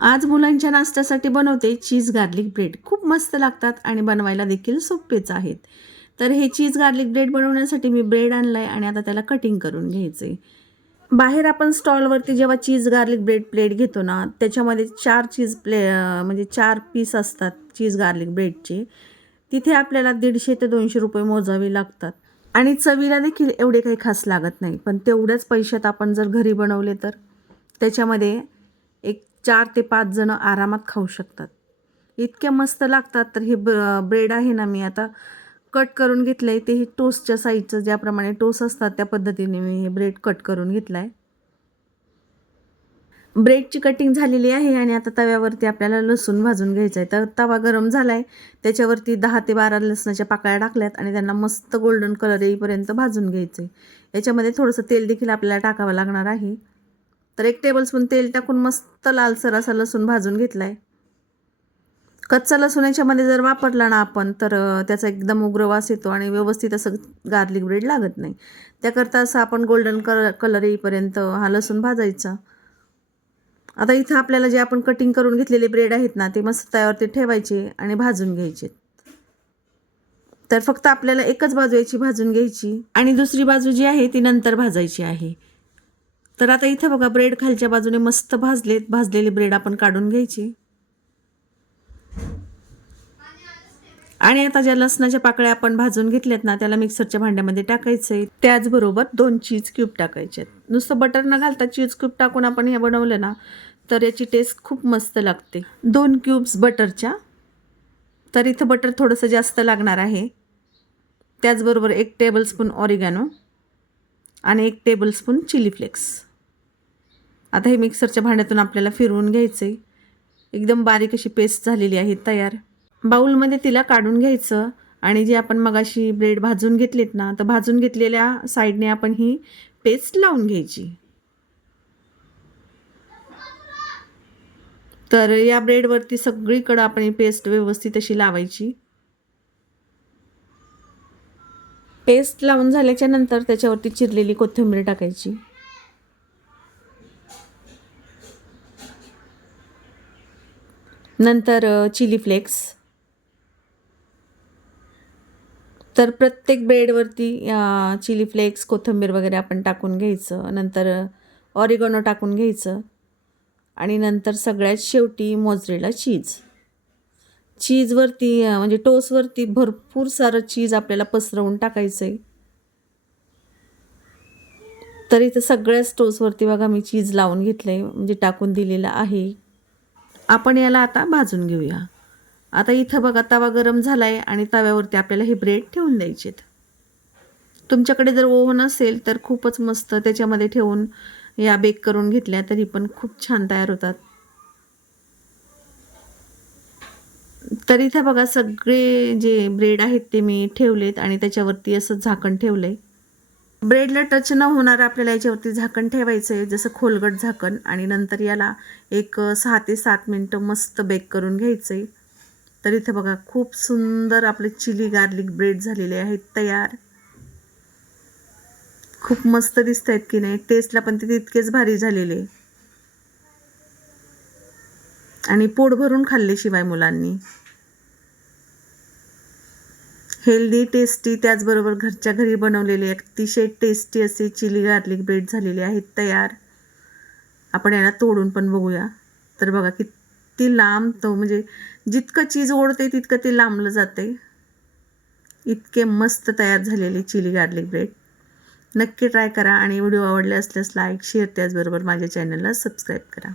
आज मुलांच्या नाश्त्यासाठी बनवते चीज गार्लिक ब्रेड. खूप मस्त लागतात आणि बनवायला देखील सोपेच आहेत. तर हे चीज गार्लिक ब्रेड बनवण्यासाठी मी ब्रेड आणला आहे आणि आता त्याला कटिंग करून घ्यायचं आहे बाहेर आपण स्टॉलवरती जेव्हा चीज गार्लिक ब्रेड प्लेट घेतो ना त्याच्यामध्ये चार चीज प्ले म्हणजे चार पीस असतात चीज गार्लिक ब्रेडचे. तिथे आपल्याला दीडशे ते दोनशे रुपये मोजावे लागतात. आणि चवीला देखील एवढे काही खास लागत नाही पण तेवढ्याच पैशात आपण जर घरी बनवले तर. त्याच्यामध्ये चार ते पाच जणं आरामात खाऊ शकतात. इतक्या मस्त लागतात तर हे ब ब्रेड आहे ना मी आता कट करून घेतलं आहे ते हे टोस्टच्या साईजचं ज्याप्रमाणे टोस असतात त्या पद्धतीने मी हे ब्रेड कट करून घेतलं आहे ब्रेडची कटिंग झालेली आहे आणि आता तव्यावरती आपल्याला लसूण भाजून घ्यायचं आहे तर तवा गरम झाला आहे त्याच्यावरती दहा ते बारा लसणाच्या पाकळ्या टाकल्यात आणि त्यांना मस्त गोल्डन कलर येईपर्यंत भाजून घ्यायचं आहे याच्यामध्ये थोडंसं तेल देखील आपल्याला टाकावं लागणार आहे. तर एक टेबलस्पून तेल टाकून मस्त लालसर असा लसूण भाजून घेतला आहे कच्चा लसूण याच्यामध्ये जर वापरला ना आपण तर त्याचा एकदम उग्र वास येतो आणि व्यवस्थित असं गार्लिक ब्रेड लागत नाही. त्याकरता असं आपण गोल्डन कलर कलर येईपर्यंत हा लसूण भाजायचा. आता इथं आपल्याला जे आपण कटिंग करून घेतलेले ब्रेड आहेत ना ते मस्त त्यावरती ठेवायचे आणि भाजून घ्यायचे. तर फक्त आपल्याला एकच बाजू याची भाजून घ्यायची आणि दुसरी बाजू जी आहे ती नंतर भाजायची आहे. तर आता इथं बघा ब्रेड खालच्या बाजूने मस्त भाजलेत भाजलेले ब्रेड आपण काढून घ्यायचे. आणि आता ज्या लसणाच्या पाकळ्या आपण भाजून घेतल्यात ना त्याला मिक्सरच्या भांड्यामध्ये टाकायचं आहे त्याचबरोबर दोन चीज क्यूब टाकायचे आहेत. नुसतं बटर न घालता चीज क्यूब टाकून आपण हे बनवलं ना तर याची टेस्ट खूप मस्त लागते. दोन क्यूब्स बटरच्या. तर इथं बटर थोडंसं जास्त लागणार आहे. त्याचबरोबर एक टेबलस्पून ऑरिगॅनो आणि एक टेबलस्पून चिली फ्लेक्स आता हे मिक्सरच्या भांड्यातून आपल्याला फिरवून घ्यायचं आहे एकदम बारीक अशी पेस्ट झालेली आहे तयार. बाऊलमध्ये तिला काढून घ्यायचं आणि जे आपण मगाशी ब्रेड भाजून घेतलेत ना तर भाजून घेतलेल्या साईडने आपण ही पेस्ट लावून घ्यायची. तर या ब्रेडवरती सगळीकडं आपण ही पेस्ट व्यवस्थित अशी लावायची. पेस्ट लावून झाल्याच्यानंतर त्याच्यावरती चिरलेली कोथिंबीर टाकायची. नंतर चिली फ्लेक्स. तर प्रत्येक ब्रेडवरती चिली फ्लेक्स कोथिंबीर वगैरे आपण टाकून घ्यायचं. नंतर ऑरिगोनो टाकून घ्यायचं. आणि नंतर सगळ्यात शेवटी मोजरेला चीज. चीजवरती म्हणजे टोसवरती भरपूर सारं चीज आपल्याला पसरवून टाकायचं आहे तर इथं सगळ्याच टोसवरती बघा मी चीज लावून घेतलं आहे म्हणजे टाकून दिलेलं आहे. आपण याला आता भाजून घेऊया. आता इथं बघा तवा गरम झाला आहे आणि तव्यावरती आपल्याला हे ब्रेड ठेवून द्यायचेत. तुमच्याकडे जर ओव्हन असेल तर खूपच मस्त त्याच्यामध्ये ठेवून या बेक करून घेतल्या तरी पण खूप छान तयार होतात. तर इथं बघा सगळे जे ब्रेड आहेत ते मी ठेवलेत आणि त्याच्यावरती असं झाकण ठेवलं आहे ब्रेडला टच न होणारं आपल्याला याच्यावरती झाकण ठेवायचं आहे जसं खोलगट झाकण आणि नंतर याला एक सहा ते सात मिनटं मस्त बेक करून घ्यायचं आहे तर इथे बघा खूप सुंदर आपले चिली गार्लिक ब्रेड झालेले आहेत तयार. खूप मस्त दिसत आहेत की नाही टेस्टला पण ते तितकेच भारी झालेले. आणि पोट भरून खाल्ले शिवाय मुलांनी. हेल्दी टेस्टी त्याचबरोबर घरच्या घरी बनवलेली अतिशय टेस्टी असे चिली गार्लिक ब्रेड झालेले आहेत तयार. आपण याला तोडून पण बघूया. तर बघा किती लांब तो म्हणजे जितकं चीज ओढते तितकं ते लांबलं जाते. इतके मस्त तयार झालेले चिली गार्लिक ब्रेड. नक्की ट्राय करा आणि व्हिडिओ आवडले असल्यास लाईक शेअर त्याचबरोबर माझ्या चॅनलला सबस्क्राईब करा.